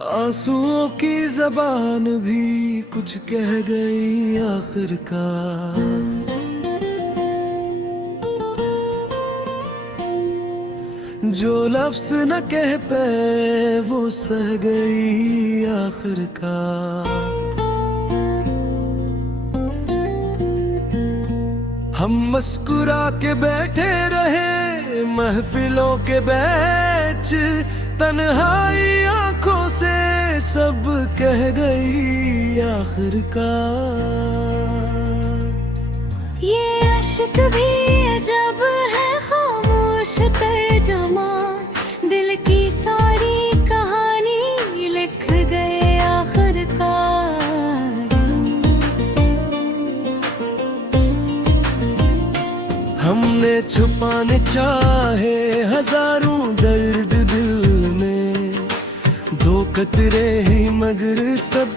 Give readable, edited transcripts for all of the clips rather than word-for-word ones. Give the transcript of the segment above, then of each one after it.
आंसुओं की जबान भी कुछ कह गई आखिरकार। जो लफ्ज न कह पे वो सह गई आखिरकार। हम मुस्कुरा के बैठे रहे महफिलों के बेंच, तन्हाई आंखों से सब कह गई आखिरकार। ये अश्क भी अजब है, खामोश तर्जुमा, दिल की सारी कहानी लिख गए आखिरकार। हमने छुपाने चाहे हजारों दर्द दिल में, दो कतरे ही मगर सब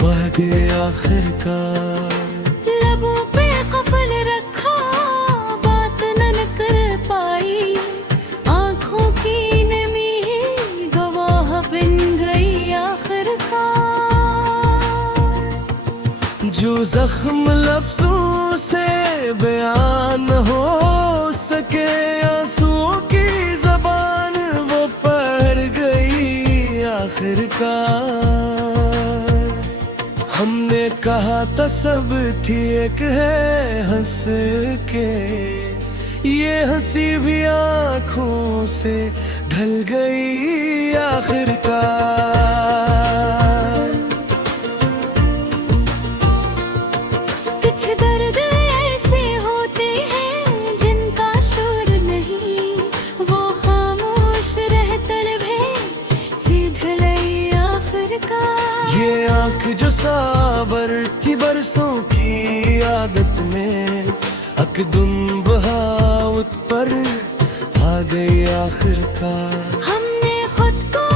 बह गए आखिरकार। लबों पे कफल रखा, बात न कर पाई, आंखों की नमी ही गवाह बन गई आखिरकार। जो जख्म लफ्जों से बयान हो सके, आंसुओं की जबान वो पढ़ गई आखिरकार। हमने कहा था सब ठीक है हंस के, ये हंसी भी आंखों से ढल गई आखिरकार। कुछ दर्द ऐसे होते हैं जिनका शोर नहीं, वो खामोश रहकर भी ढलई आखिरकार। ये आंख जो साबर थी बरसों की आदत में, अकदुम बहावत पर आ गई आखिरकार। हमने खुद को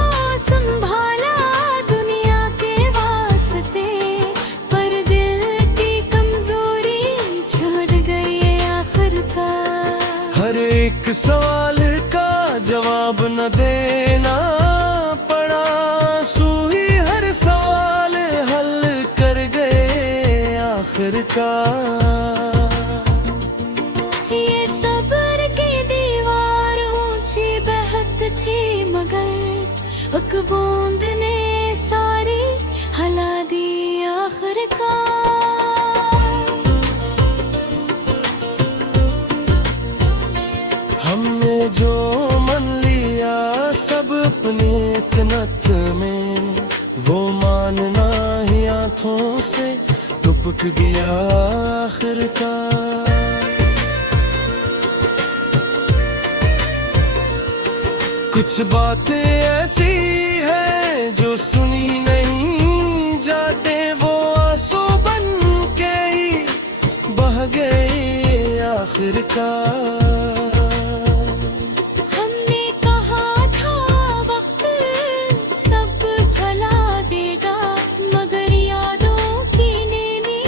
संभाला दुनिया के वास्ते, पर दिल की कमजोरी छोड़ गई आखिरकार। हर एक सवाल का जवाब न देना पड़ा, आंसू ही हर सवाल हल कर गए आखिरकार। ये सब्र की दीवार ऊंची बहत थी मगर एक बूंद ने सारी हिला दी आखिरकार। हमने जो मन लिया सब अपने तनत में, वो मानना ही हाथों से टपक गया आखिरकार। कुछ बातें ऐसी हैं जो सुनी नहीं जाते, वो आंसू बन के ही बह गए आखिरकार। हमने कहा था वक्त सब भला देगा, मगर यादों की नेमी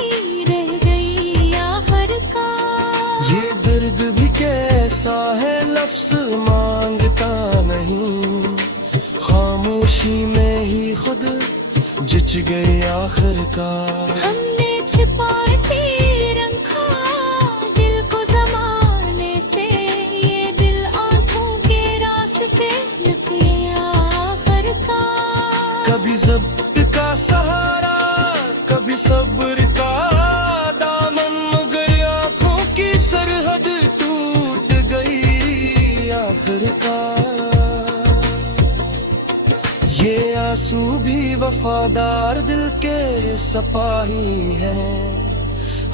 रह गई आखिरकार। ये दर्द भी कैसा है लफ्ज मांगता नहीं, खामोशी में ही खुद जिच गई आखिरकार। हमने छिपाए तीर रखा दिल को जमाने से, ये दिल आंखों के रास्ते निकले आखिरकार। कभी ज़ब्त का सहारा कभी सब्र का दामन, मगर आंखों की सरहद टूट गई आखिरकार। ये आंसू भी वफादार दिल के सपाही हैं,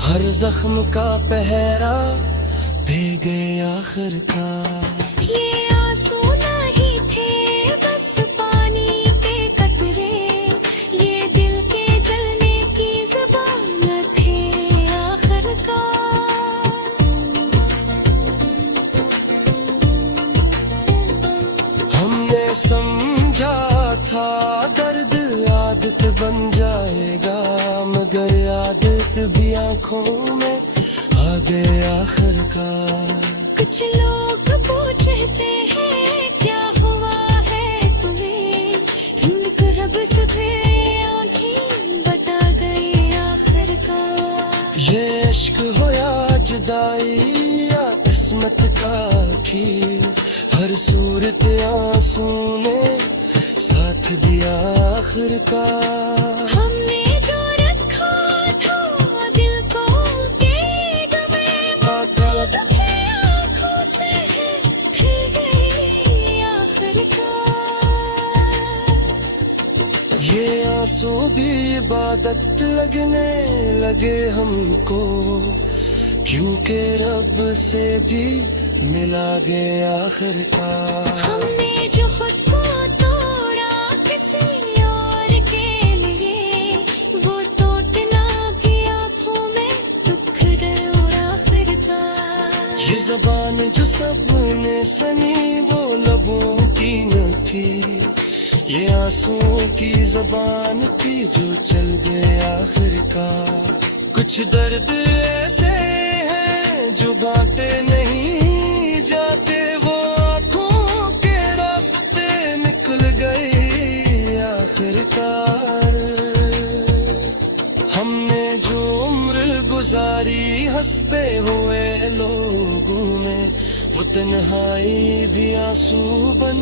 हर जख्म का पहरा दे गए आखिरकार। ये आंसू नहीं थे बस पानी के कतरे, ये दिल के जलने की ज़ुबान थे आखिरकार। हमने समझा था दर्द आदत बन जाएगा, मगर आदत भी आंखों में आ गए आखिरकार। कुछ लोग पूछते हैं क्या हुआ है तुम्हें, यूं कर रब का खील, हर सूरत आंसू ने साथ दिया आखिरकार। हमने जो रखा था दिल को के डूबे माता दुखे आँखों से है खिल गई आखिरकार। ये आंसू भी इबादत लगने लगे हमको, क्योंकि रब से भी मिला गया आखिरकार। हमने जो खुद को तोड़ा किसी और के लिए, वो टूटना भी आँखों में दुख गया आखिरकार। ये ज़बान जो सबने सनी वो लबों की न थी, ये आंसुओं की ज़बान थी जो चल गए आखिरकार। कुछ दर्द ऐसे हैं जो बातें नहीं जाते, वो आँखों के रास्ते निकल गए आखिरकार। हमने जो उम्र गुजारी हंसते हुए लोगों में, वो तन्हाई भी आंसू बन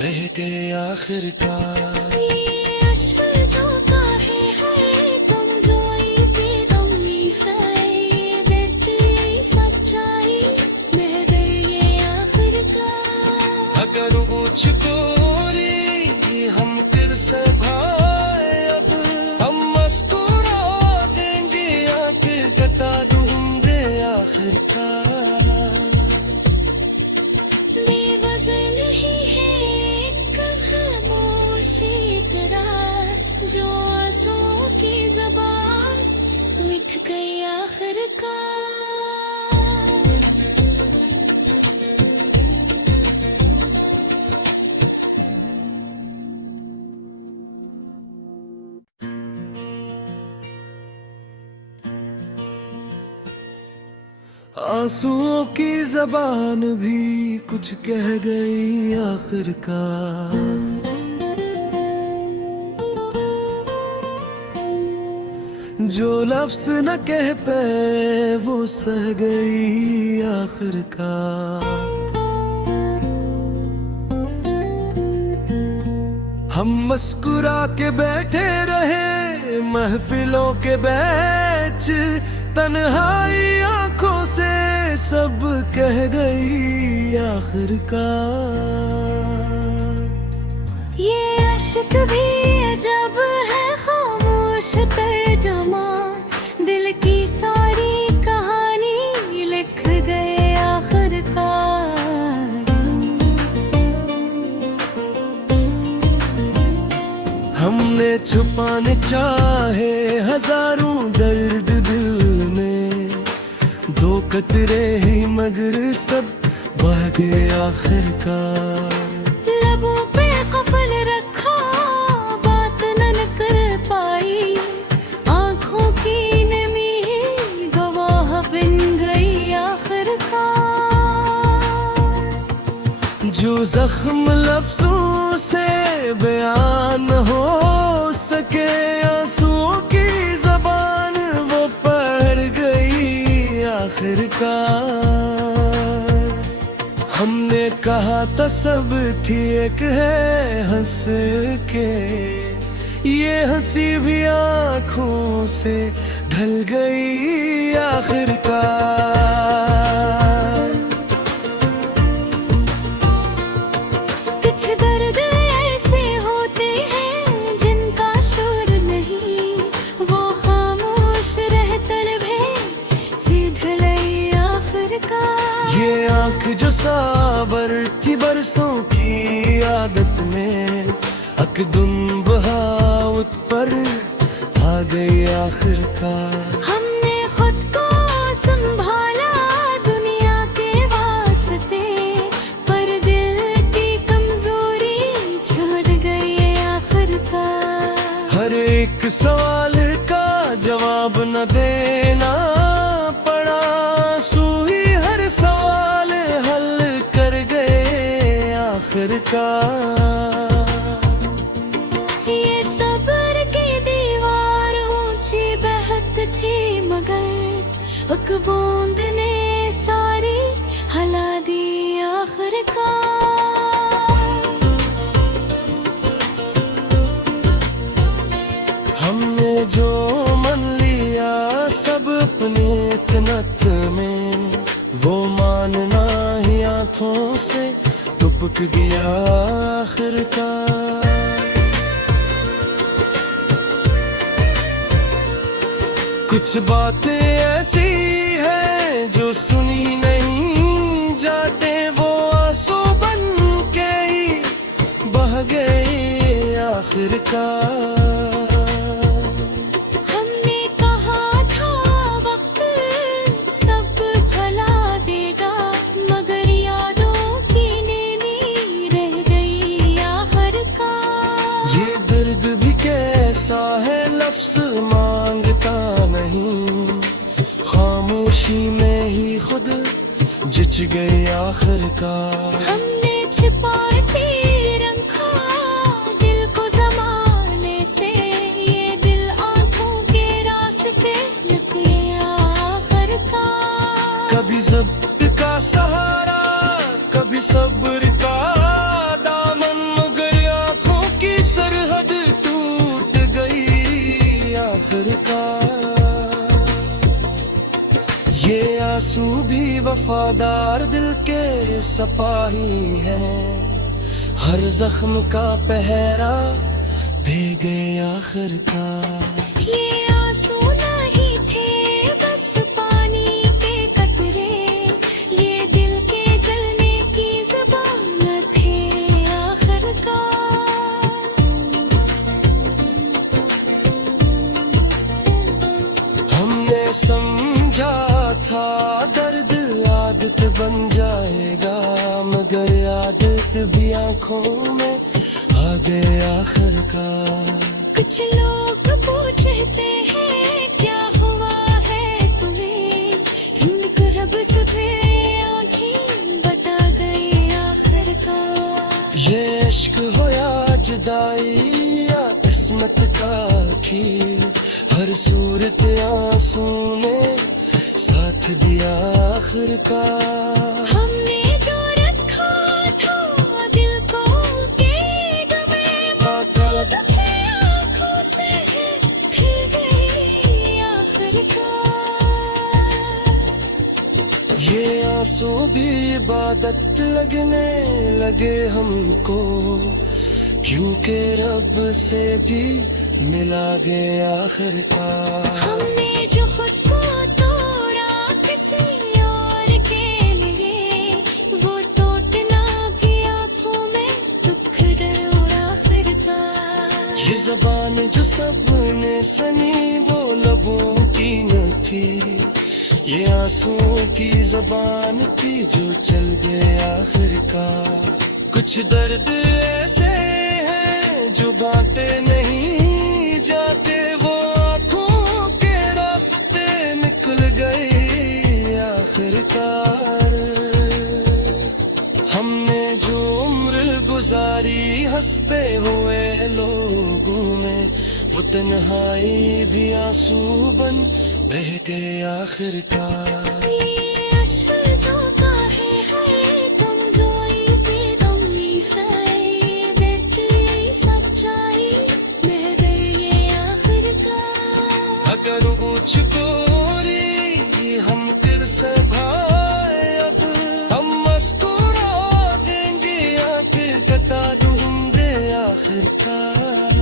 बह गए आखिरकार। ये अश्क जो काहे है कमजोरी की कमी है, ये बेटी सच्चाई बह गई ये आखिरकार। अगर पूछ कोरी हम फिर से भाए, अब हम मुस्कुरा देंगे आंखें कटा दूंगे आखिरकार। बेवज़न ही है एक खामोशी तेरा, जो आंसुओं की ज़बान मिट गई आखिरकार। आंसुओं की ज़बान भी कुछ कह गई आखिरकार। जो लफ्ज़ न कह पे वो सह गई आखिरकार। हम मुस्कुरा के बैठे रहे महफिलों के बैच, तन्हाई आंखों से सब कह गई आखिरकार। ये अश्क भी अजब है खामोश तर्जुमा, दिल की सारी कहानी लिख गए आखिरकार। हमने छुपाने चाहे हजारों दर्द दिल में, दो कतरे ही मगर सब बह गए आखिरकार। लबों पे कफल रखा बात न कर पाई, आंखों की नमी ही गवाह बन गई आखिरकार। जो जख्म लफ्जों से बयान हो सके, आंसुओं की ज़बान वो पढ़ गई आखिरकार। हमने कहा था सब ठीक है हंस के, ये हंसी भी आंखों से ढल गई आखिरकार। कुछ दर्द ऐसे होते हैं जिनका शोर नहीं, वो खामोश रहकर भी ढलई आखिरकार। ये आंख जो साबर थी बरसों की आदत में, अकदुम बहावत पर आ गई आखिरकार। हमने खुद को संभाला दुनिया के वास्ते, पर दिल की कमजोरी छोड़ गई आखिरकार। हर एक सवाल का जवाब न देना पड़ा, आंसू ही हर सवाल हल कर गए आखिरकार। ये सब्र की दीवार ऊंची बहत थी मगर एक बूंद ने सारी हला दी आखिरकार। हमने जो मन लिया सब अपने तनत में, वो मानना ही हाथों से टपक गया आखिरकार। कुछ बातें ऐसी हैं जो सुनी नहीं जाते, वो आंसू बन के ही बह गए आखिरकार। हमने कहा था वक्त सब भला देगा, मगर यादों की नेमी रह गई आखिरकार। ये दर्द भी कैसा है लफ्ज़ मांगता नहीं, खामोशी में ही खुद जिच गए आखिरकार। हमने छिपाए थे रंखा दिल को ज़माने से, ये दिल आंखों के रास्ते निकले आखिरकार। कभी ज़ब्त का सहारा, कभी सब्र का दामन, मगर आँखों की सरहद टूट गई आखिरकार। ये आंसू भी वफादार दिल के सपाही हैं, हर जख्म का पहरा दे गए आखिरकार। ये आंसू नहीं थे बस पानी के कतरे, ये दिल के जलने की ज़बान थे आखिरकार। हमने समझा था दर्द आदत बन जाएगा, मगर आदत भी आंखों में आ गए आखिरकार। कुछ लोग पूछते हैं क्या हुआ है तुम्हें, यूं कर अब सभी आँखें बता गई आखिरकार। ये इश्क हो या जुदाई या किस्मत का खेल, हर सूरत आंसू ने साथ दिया आखिरकार। हमने जो रखा था दिल को गेट में, मौजूद है आँखों से खिल गई आखिरकार। ये आंसू भी इबादत लगने लगे हमको, क्योंकि रब से भी मिला गया आखिरकार। हमने जो खुद को तोड़ा किसी और के लिए, वो टूटना भी आँखों में दुख गया आखिरकार। ये ज़बान जो सबने सनी वो लबों की न थी, ये आंसुओं की ज़बान थी जो चल गए आखिरकार। कुछ दर्द ऐसे हैं जो बातें नहीं जाते, वो आँखों के रास्ते निकल गए आखिरकार। हमने जो उम्र गुजारी हंसते हुए लोगों में, वो तन्हाई भी आंसू बन बह गए आखिरकार। ये अश्क जो काहे है कमज़ोरी भी गमी है, ये बेटी सच्चाई बह गई ये आखिरकार। अगर कुछ गोरी हम फिर से भाए, अब हम मुस्कुरा देंगे आखिर बता दूंगे आखिरकार।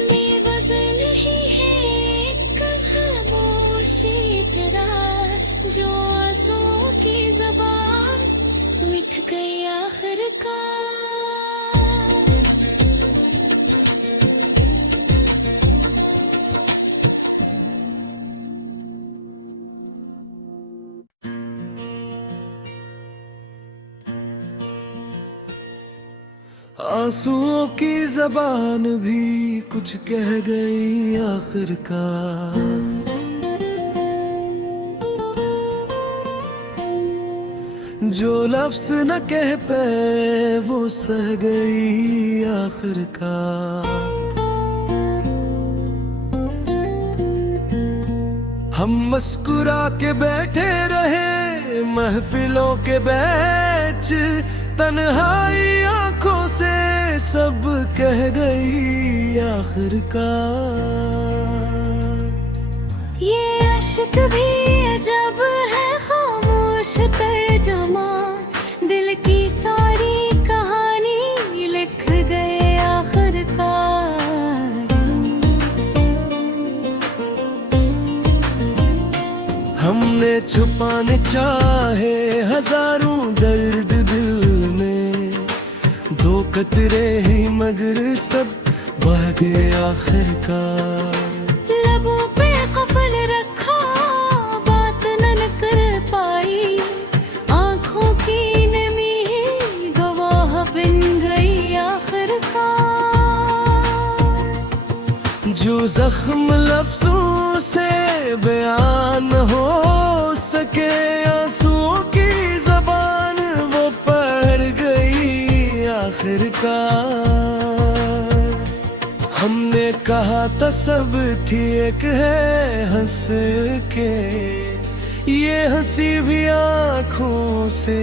बेवज़न ही है एक खामोशी तेरा, जो आंसुओं की ज़बान मिट गई आखिरकार। आंसुओं की जबान भी कुछ कह गई आखिरकार। जो लफ्ज न कह पे वो सह गई आखिरकार। हम मुस्कुरा के बैठे रहे महफिलों के बैच तन्हाई आंखों से सब कह गई आखिरकार। ये अश्क भी अजब है, खामोश तर्जुमा, दिल की सारी कहानी लिख गए आखिरकार। हमने छुपाने चाहे हजारों दर्द दिल में, दो कतरे ही मगर सब बह गए आखिरकार। लबों पे कफल रखा, बात न कर पाई, आंखों की नमी ही गवाह बन गई आखिरकार। जो जख्म लफ्जों से बयान न हो सके, आंसुओं की जबान वो पढ़ गई आखिरकार। हमने कहा था सब ठीक है हंस के, ये हंसी भी आंखों से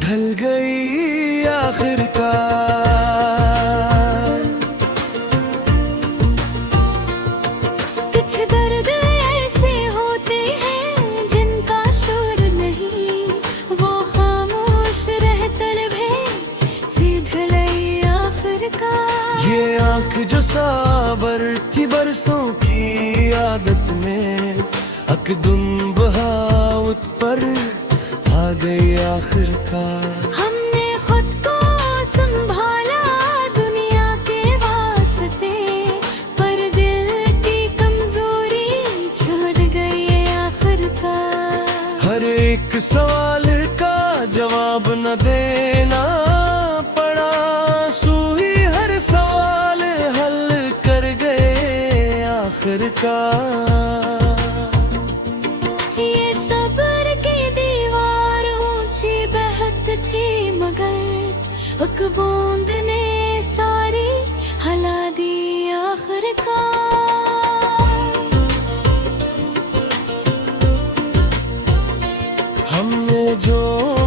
ढल गई आखिरकार। कुछ दर्द ऐसे होते हैं जिनका शोर नहीं, वो खामोश रहकर भी ढलई आखिरकार। ये आंख जो साबर थी बरसों की आदत में, अकदुम बहावत पर आ गई आखिरकार। हमने खुद को संभाला दुनिया के वास्ते, पर दिल की कमजोरी छोड़ गई आखिरकार। हर एक सवाल का जवाब न देना पड़ा, आंसू ही हर सवाल हल कर गए आखिरकार। ये सब्र की दीवार ऊंची बहत थी मगर एक बूंद ने सारी हला दी आखिरकार। हमने जो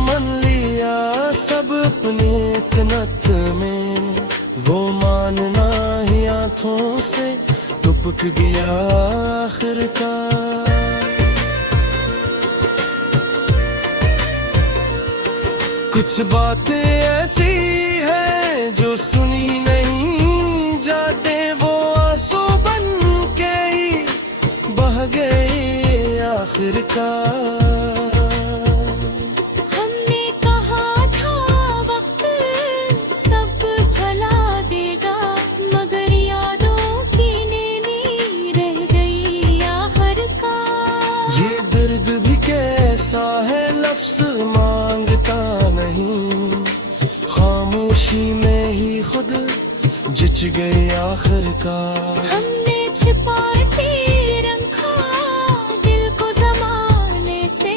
मन लिया सब अपने तनत में, वो मानना ही हाथों से टुपक गया आखिरकार। कुछ बातें ऐसी हैं जो सुनी नहीं जाते, वो आंसू बन के ही बह गए आखिरकार। हमने कहा था वक्त सब भला देगा, मगर यादों की नेमी रह गई आखिरकार। ये दर्द भी कैसा है लफ्ज मांगता नहीं, खामोशी में ही खुद जिच गए आखिरकार। हमने छिपा के रखा दिल को जमाने से,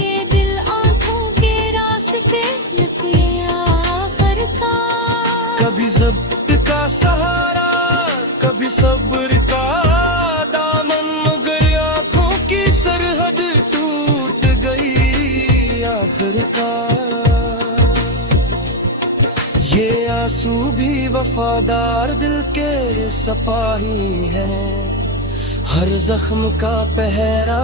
ये दिल आंखों के रास्ते निकले आखिरकार। कभी ज़ब्त का सहारा, कभी सब्र का दामन, मगर आंखों की सरहद टूट गई आखिरकार। ये आंसू भी वफादार दिल के सपाही हैं, हर जख्म का पहरा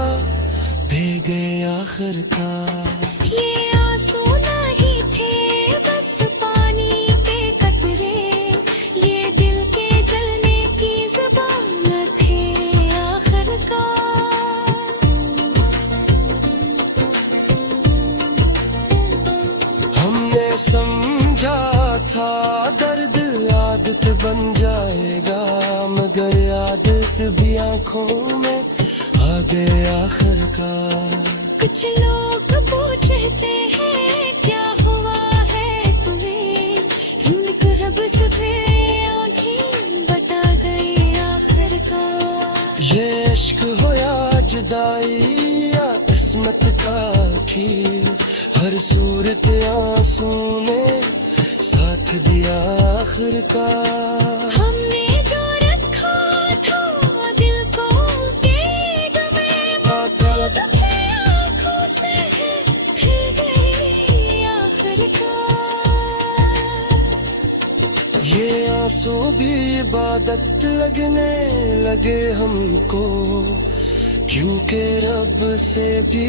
दे गए आखिरकार। ये आंसू नहीं थे बस पानी के कतरे, ये दिल के जलने की ज़ुबान न थे आखिरकार। हमने समझा था दर्द आदत बन जाएगा, मगर आदत भी आंखों में आ गए आखिरकार। कुछ लोग पूछते हैं क्या हुआ है तुम्हें, यूं कर अब सुबह आँखें बता गई आखिरकार। ये इश्क हो या जुदाई या किस्मत का खेल, हर सूरत आंसू ने साथ दिया आखिरकार। हमने जो रखा था दिल को के गमे, बातें आँखों से थे आंसू भी इबादत लगने लगे हमको, क्योंकि रब से भी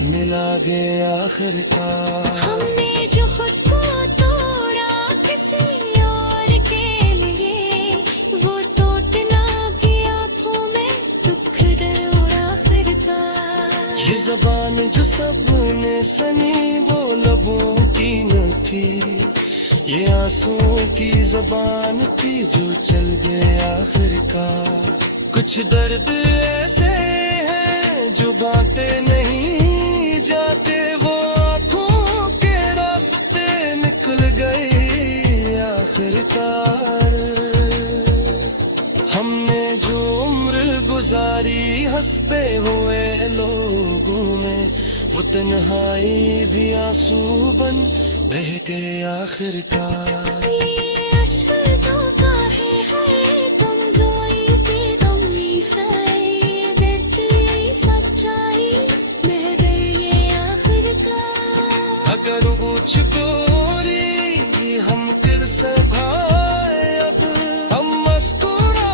मिला गया आखिरकार। हमने जो खुद को तोड़ा किसी और के लिए, वो टूटना भी आँखों में दुख डरोड़ा फिरता। ये ज़बान जो सबने सनी वो लबों की न थी, ये आंसुओं की ज़बान थी जो चल गए आखिरकार। कुछ दर्द ऐसे हैं जो बांटे नहीं जाते, वो आँखों के रास्ते निकल गए आखिरकार। हमने जो उम्र गुजारी हंसते हुए लोगों में, वो तन्हाई भी आंसू बन बह गए आखिरकार। ये अश्क जो काहे है कमजोरी की कमी है, ये दिल सच्चाई बह गई ये आखिरकार। अगर पूछ गोरी हम फिर से भाए, अब हम मुस्कुरा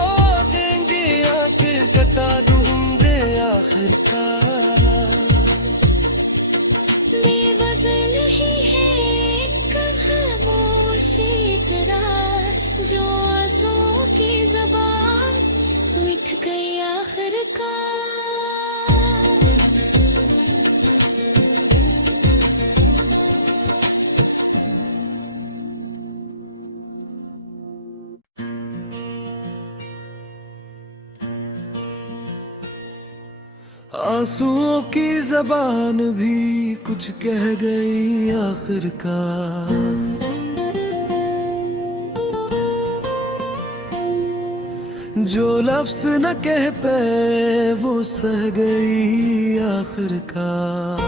देंगे आखिर कटा दूंगे आखिरकार। बेवज़न ही है एक खामोशी तरह, जो आंसुओं की ज़बान मिट गई आखिरकार। आंसुओं की ज़बान भी कुछ कह गई आखिरकार। जो लफ्ज़ न कह पे वो सह गई आखिरकार।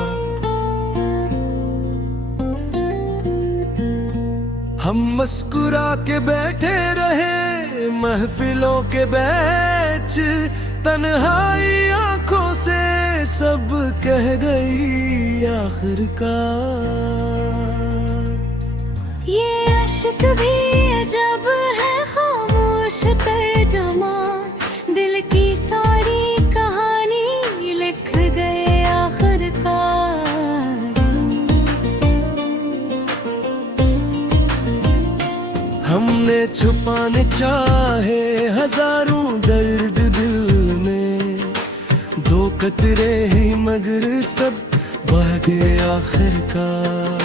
हम मुस्कुरा के बैठे रहे महफिलों के बैच, तन्हाई आंखों से सब कह गई आखिरकार। ये अश्क भी अजब है खामोश तर्जुमा, दिल की सारी कहानी लिख गए आखिरकार। हमने छुपाने चाहे हजारों दर्द दिल में, दो कतरे ही मगर सब बह गए आखिरकार।